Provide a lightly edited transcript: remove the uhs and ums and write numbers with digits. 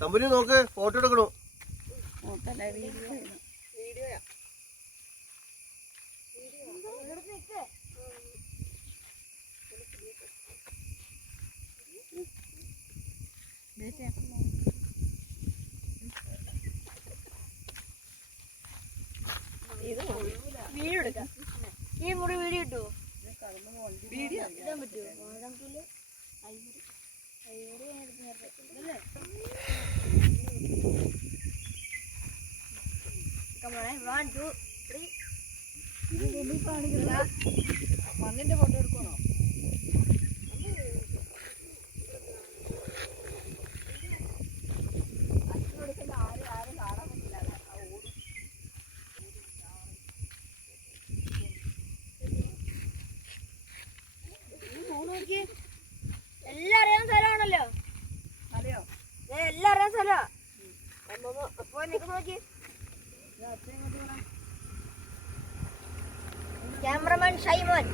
തമ്പുരി നോക്ക്, ഫോട്ടോ എടുക്കണോ? വീഡിയോ എടുക്കാം. ഈ മുറി വീഡിയോ കിട്ടുമോ? വീഡിയോ ഇടാൻ പറ്റുമോ? വാഴപ്പൂല് മണ്ണിന്റെ ഫോട്ടോ എടുക്കണോ? എല്ലാം അറിയാൻ സ്ഥലമാണല്ലോ. അറിയോ? എല്ലാം അറിയാൻ സ്ഥലമാ. അപ്പൊ നിക്ക് നോക്കി. ക്യാമറമാൻ ഷൈമോൻ.